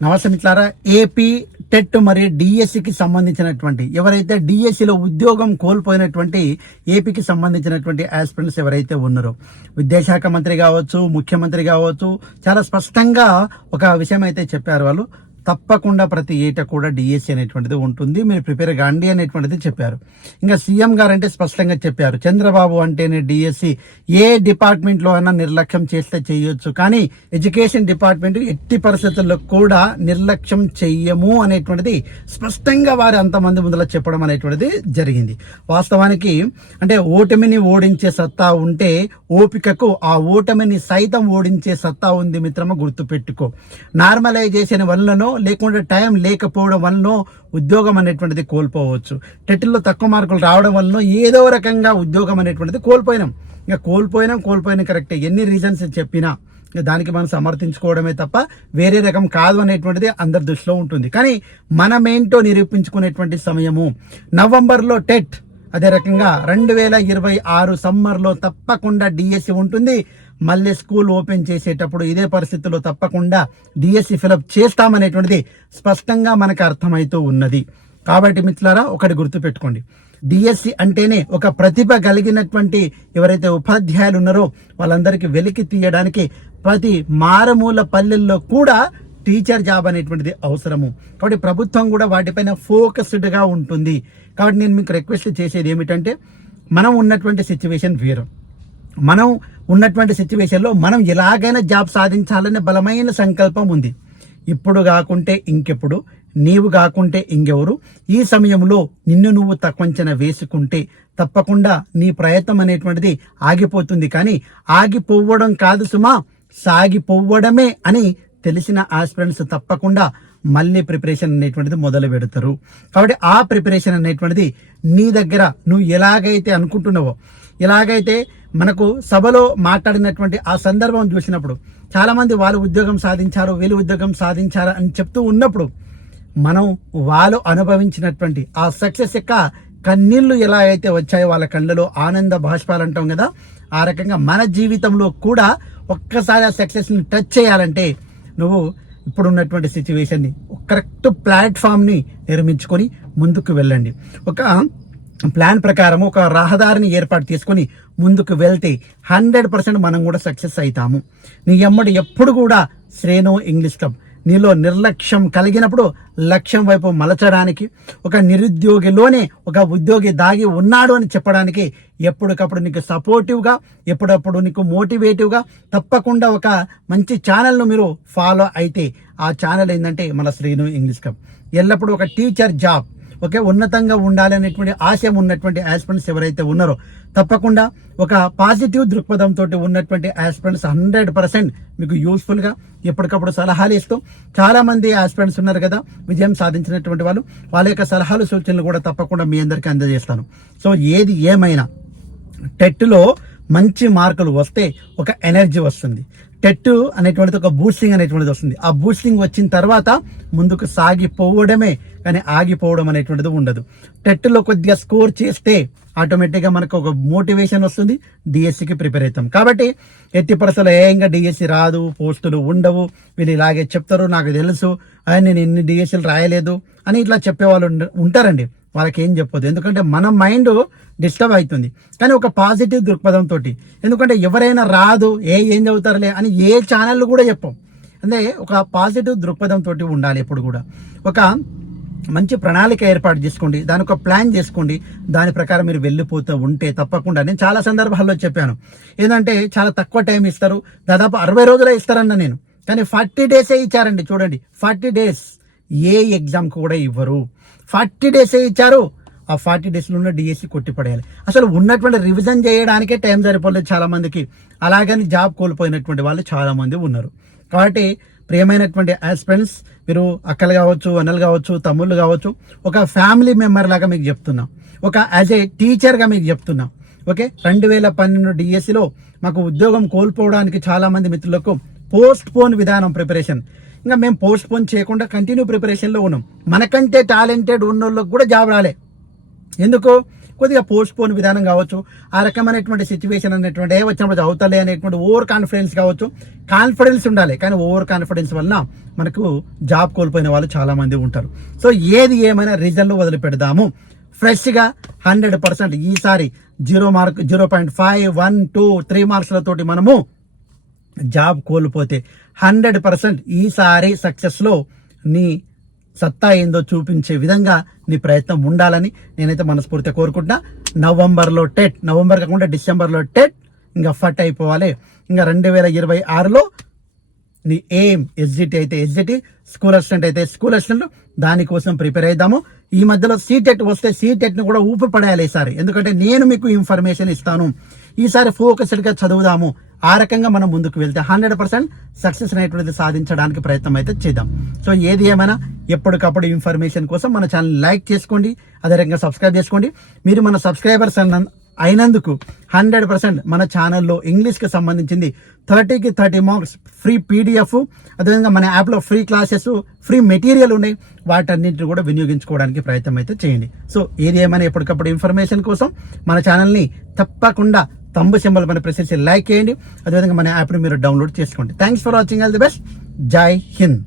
నమస్తే మిత్రులారా AP TET మరియు డిఎస్సికి సంబంధించినటువంటి ఎవరైతే డిఎస్సిలో ఉద్యోగం కోల్పోయినటువంటి ఏపీకి సంబంధించినటువంటి ఆస్పిరెంట్స్ ఎవరైతే ఉన్నారో విద్యాశాఖ మంత్రి కావచ్చు ముఖ్యమంత్రి కావచ్చు చాలా స్పష్టంగా ఒక విషయం అయితే చెప్పారు వాళ్ళు. తప్పకుండా ప్రతి ఏటా కూడా డిఎస్సి అనేటువంటిది ఉంటుంది. మీరు ప్రిపేర్ కాండి అనేటువంటిది చెప్పారు. ఇంకా సీఎం గారు అంటే స్పష్టంగా చెప్పారు. చంద్రబాబు అంటేనే డిఎస్సి ఏ డిపార్ట్మెంట్లో అయినా నిర్లక్ష్యం చేస్తే చేయొచ్చు. కానీ ఎడ్యుకేషన్ డిపార్ట్మెంట్ ఎట్టి పరిస్థితుల్లో కూడా నిర్లక్ష్యం చెయ్యము అనేటువంటిది స్పష్టంగా వారు అంతమంది ముందులో చెప్పడం అనేటువంటిది జరిగింది. వాస్తవానికి అంటే ఓటమిని ఓడించే సత్తా ఉంటే ఓపికకు ఆ ఓటమిని సైతం ఓడించే సత్తా ఉంది మిత్రమా గుర్తుపెట్టుకో. నార్మలైజేషన్ వల్లనో లేకుంటే టైం లేకపోవడం వలన ఉద్యోగం అనేటువంటిది కోల్పోవచ్చు. టెట్లో తక్కువ మార్కులు రావడం వలన ఏదో రకంగా ఉద్యోగం అనేటువంటిది కోల్పోయినాం. ఇంకా కోల్పోయినాం కోల్పోయినాం కరెక్టే. ఎన్ని రీజన్స్ చెప్పినా దానికి మనం సమర్థించుకోవడమే తప్ప వేరే రకం కాదు అనేటువంటిది అందరి దృష్టిలో ఉంటుంది. కానీ మనమేంటో నిరూపించుకునేటువంటి సమయము. నవంబర్లో టెట్ అదే రకంగా రెండు వేల ఇరవై ఆరు సమ్మర్లో తప్పకుండా డిఎస్సి ఉంటుంది. మళ్ళీ స్కూల్ ఓపెన్ చేసేటప్పుడు ఇదే పరిస్థితుల్లో తప్పకుండా డిఎస్సి ఫిలప్ చేస్తామనేటువంటిది స్పష్టంగా మనకు అర్థమవుతూ ఉన్నది. కాబట్టి మిత్రులారా ఒకటి గుర్తుపెట్టుకోండి. డిఎస్సి అంటేనే ఒక ప్రతిభ కలిగినటువంటి ఎవరైతే ఉపాధ్యాయులు ఉన్నారో వాళ్ళందరికీ వెలికి తీయడానికి ప్రతి మారుమూల పల్లెల్లో కూడా టీచర్ జాబ్ అనేటువంటిది అవసరము. కాబట్టి ప్రభుత్వం కూడా వాటిపైన ఫోకస్డ్గా ఉంటుంది. కాబట్టి నేను మీకు రిక్వెస్ట్ చేసేది ఏమిటంటే మనం ఉన్నటువంటి సిచ్యువేషన్ వేరు. మనం ఉన్నటువంటి సిచ్యువేషన్లో మనం ఎలాగైనా జాబ్ సాధించాలనే బలమైన సంకల్పం ఉంది. ఇప్పుడు కాకుంటే ఇంకెప్పుడు నీవు కాకుంటే ఇంకెవరు. ఈ సమయంలో నిన్ను నువ్వు తక్కువంచన వేసుకుంటే తప్పకుండా నీ ప్రయత్నం అనేటువంటిది ఆగిపోతుంది. కానీ ఆగిపోవడం కాదు సుమా సాగిపోవడమే అని తెలిసిన ఆస్పిరెంట్స్ తప్పకుండా మళ్ళీ ప్రిపరేషన్ అనేటువంటిది మొదలు పెడతారు. కాబట్టి ఆ ప్రిపరేషన్ అనేటువంటిది నీ దగ్గర నువ్వు ఎలాగైతే అనుకుంటున్నావో ఎలాగైతే మనకు సభలో మాట్లాడినటువంటి ఆ సందర్భం చూసినప్పుడు చాలామంది వాళ్ళు ఉద్యోగం సాధించారు వీళ్ళు ఉద్యోగం సాధించారు అని చెప్తూ ఉన్నప్పుడు మనం వాళ్ళు అనుభవించినటువంటి ఆ సక్సెస్ యొక్క కన్నీళ్ళు ఎలా అయితే వచ్చాయో వాళ్ళ కళ్ళలో ఆనంద భాష్పాలు అంటాం కదా ఆ రకంగా మన జీవితంలో కూడా ఒక్కసారి ఆ సక్సెస్ని టచ్ చేయాలంటే నువ్వు ఇప్పుడున్నటువంటి సిచ్యువేషన్ని కరెక్ట్ ప్లాట్ఫామ్ని నిర్మించుకొని ముందుకు వెళ్ళండి. ఒక ప్లాన్ ప్రకారం ఒక రహదారిని ఏర్పాటు చేసుకొని ముందుకు వెళ్తే హండ్రెడ్ పర్సెంట్ మనం కూడా సక్సెస్ అవుతాము. నీ ఎమ్మడి ఎప్పుడు కూడా శ్రేణు ఇంగ్లీష్ క్లబ్ నీలో నిర్లక్ష్యం కలిగినప్పుడు లక్ష్యం వైపు మలచడానికి ఒక నిరుద్యోగిలోనే ఒక ఉద్యోగి దాగి ఉన్నాడు అని చెప్పడానికి ఎప్పటికప్పుడు నీకు సపోర్టివ్గా ఎప్పుడప్పుడు నీకు మోటివేటివ్గా తప్పకుండా ఒక మంచి ఛానల్ను మీరు ఫాలో అయితే ఆ ఛానల్ ఏంటంటే మన శ్రీను ఇంగ్లీష్ క్లబ్ ఎల్లప్పుడూ ఒక టీచర్ జాబ్ ఓకే ఉన్నతంగా ఉండాలనేటువంటి ఆశయం ఉన్నటువంటి ఆస్పిరెంట్స్ ఎవరైతే ఉన్నారో తప్పకుండా ఒక పాజిటివ్ దృక్పథంతో ఉన్నటువంటి ఆస్పిరెంట్స్ హండ్రెడ్ పర్సెంట్ మీకు యూస్ఫుల్గా ఎప్పటికప్పుడు సలహాలు ఇస్తూ చాలామంది ఆస్పిరెంట్స్ ఉన్నారు కదా విజయం సాధించినటువంటి వాళ్ళు వాళ్ళ యొక్క సలహాలు సూచనలు కూడా తప్పకుండా మీ అందరికీ అందజేస్తాను. సో ఏది ఏమైనా టెట్లో మంచి మార్కులు వస్తే ఒక ఎనర్జీ వస్తుంది. టెట్ అనేటువంటిది ఒక బూస్టింగ్ అనేటువంటిది వస్తుంది. ఆ బూస్టింగ్ వచ్చిన తర్వాత ముందుకు సాగిపోవడమే కానీ ఆగిపోవడం అనేటువంటిది ఉండదు. టెట్లో కొద్దిగా స్కోర్ చేస్తే ఆటోమేటిక్గా మనకు ఒక మోటివేషన్ వస్తుంది. డిఎస్సికి ప్రిపేర్ అవుతాం. కాబట్టి ఎట్టి పరిస్థితుల్లో ఏంగా డిఎస్సి రాదు పోస్టులు ఉండవు. వీళ్ళు ఇలాగే చెప్తారు నాకు తెలుసు. అని నేను ఎన్ని డిఎస్సీలు రాయలేదు అని ఇట్లా చెప్పేవాళ్ళు ఉంటారండి. వాళ్ళకి ఏం చెప్పొద్దు. ఎందుకంటే మన మైండ్ డిస్టర్బ్ అవుతుంది. కానీ ఒక పాజిటివ్ దృక్పథంతో ఎందుకంటే ఎవరైనా రాదు ఏ ఏం చదువుతారులే అని ఏ ఛానళ్ళు కూడా చెప్పం. అంటే ఒక పాజిటివ్ దృక్పథంతో ఉండాలి ఎప్పుడు కూడా. ఒక మంచి ప్రణాళిక ఏర్పాటు చేసుకోండి. దాని ఒక ప్లాన్ చేసుకోండి. దాని ప్రకారం మీరు వెళ్ళిపోతూ ఉంటే తప్పకుండా. నేను చాలా సందర్భాల్లో చెప్పాను. ఏంటంటే చాలా తక్కువ టైం ఇస్తారు. దాదాపు అరవై రోజులే ఇస్తారన్న నేను. కానీ ఫార్టీ డేసే ఇచ్చారండి. చూడండి. ఫార్టీ డేస్ ఏ ఎగ్జామ్ కూడా ఇవ్వరు. ఫార్టీ డేసే ఇచ్చారు. ఆ ఫార్టీ డేస్లో ఉన్న డిఎస్సి కొట్టిపడేయాలి అసలు ఉన్నటువంటి రివిజన్ చేయడానికే టైం సరిపోలేదు చాలామందికి. అలాగని జాబ్ కోల్పోయినటువంటి వాళ్ళు చాలామంది ఉన్నారు. కాబట్టి ప్రియమైనటువంటి ఆస్పిరెంట్స్ మీరు అక్కలు కావచ్చు అన్నలు కావచ్చు తమ్ముళ్ళు కావచ్చు ఒక ఫ్యామిలీ మెంబర్ లాగా మీకు చెప్తున్నాం. ఒక యాజ్ ఏ టీచర్గా మీకు చెప్తున్నాం. ఓకే? రెండు వేల పన్నెండు డిఎస్సిలో మాకు ఉద్యోగం కోల్పోవడానికి చాలామంది మిత్రులకు పోస్ట్ పోన్ విధానం ప్రిపరేషన్. ఇంకా మేము పోస్ట్ పోన్ చేయకుండా కంటిన్యూ ప్రిపరేషన్లో ఉన్నాం. మనకంటే టాలెంటెడ్ ఉన్న వాళ్ళకి కూడా జాబ్ రాలే. ఎందుకు? కొద్దిగా పోస్ట్ పోన్ విధానం కావచ్చు ఆ రకమైనటువంటి సిచ్యువేషన్ అనేటువంటి ఏ వచ్చినప్పుడు అవుతలే అనేటువంటి ఓవర్ కాన్ఫిడెన్స్ కావచ్చు. కాన్ఫిడెన్స్ ఉండాలి కానీ ఓవర్ కాన్ఫిడెన్స్ వల్ల మనకు జాబ్ కోల్పోయిన వాళ్ళు చాలామంది ఉంటారు. సో ఏది ఏమైనా రిజల్ట్ వదిలిపెడదాము. ఫ్రెష్గా హండ్రెడ్ పర్సెంట్ ఈసారి zero mark zero point five one two three మార్క్స్లతోటి మనము జాబ్ కోల్పోతే హండ్రెడ్ పర్సెంట్ ఈసారి సక్సెస్లో నీ సత్తా ఏందో చూపించే విధంగా నీ ప్రయత్నం ఉండాలని నేనైతే మనస్ఫూర్తిగా కోరుకుంటున్నా. నవంబర్లో టెట్ నవంబర్ కాకుండా డిసెంబర్లో టెట్ ఇంకా ఫట్ అయిపోవాలి. ఇంకా రెండు వేల ఇరవై ఆరులో నీ ఎయిమ్ ఎస్జిటి అయితే ఎస్జిటి స్కూల్ అసిస్టెంట్ అయితే స్కూల్ అసిస్టెంట్ దానికోసం ప్రిపేర్ అవుదాము ఈ మధ్యలో సీటెట్ వస్తే సీటెట్ని కూడా ఊపి పడేయాలి ఈసారి. ఎందుకంటే నేను మీకు ఇన్ఫర్మేషన్ ఇస్తాను. ఈసారి ఫోకస్డ్గా చదువుదాము. ఆ రకంగా మనం ముందుకు వెళ్తే హండ్రెడ్ పర్సెంట్ సక్సెస్ అనేటువంటిది సాధించడానికి ప్రయత్నం అయితే చేద్దాం. సో ఏది ఏమైనా ఎప్పటికప్పుడు ఇన్ఫర్మేషన్ కోసం మన ఛానల్ లైక్ చేసుకోండి అదే రకంగా సబ్స్క్రైబ్ చేసుకోండి. మీరు మన సబ్స్క్రైబర్స్ అన్న అయినందుకు హండ్రెడ్ పర్సెంట్ మన ఛానల్లో ఇంగ్లీష్కి సంబంధించింది థర్టీకి థర్టీ మార్క్స్ ఫ్రీ పీడిఎఫ్ అదేవిధంగా మన యాప్లో ఫ్రీ క్లాసెస్ ఫ్రీ మెటీరియల్ ఉన్నాయి. వాటన్నింటిని కూడా వినియోగించుకోవడానికి ప్రయత్నం అయితే చేయండి. సో ఏది ఏమైనా ఎప్పటికప్పుడు ఇన్ఫర్మేషన్ కోసం మన ఛానల్ని తప్పకుండా తంబు సింబల్ పైన ప్రెస్ చేసి లైక్ చేయండి. అదేవిధంగా మన యాప్ని మీరు డౌన్లోడ్ చేసుకోండి. Thanks for watching all the best జై హింద్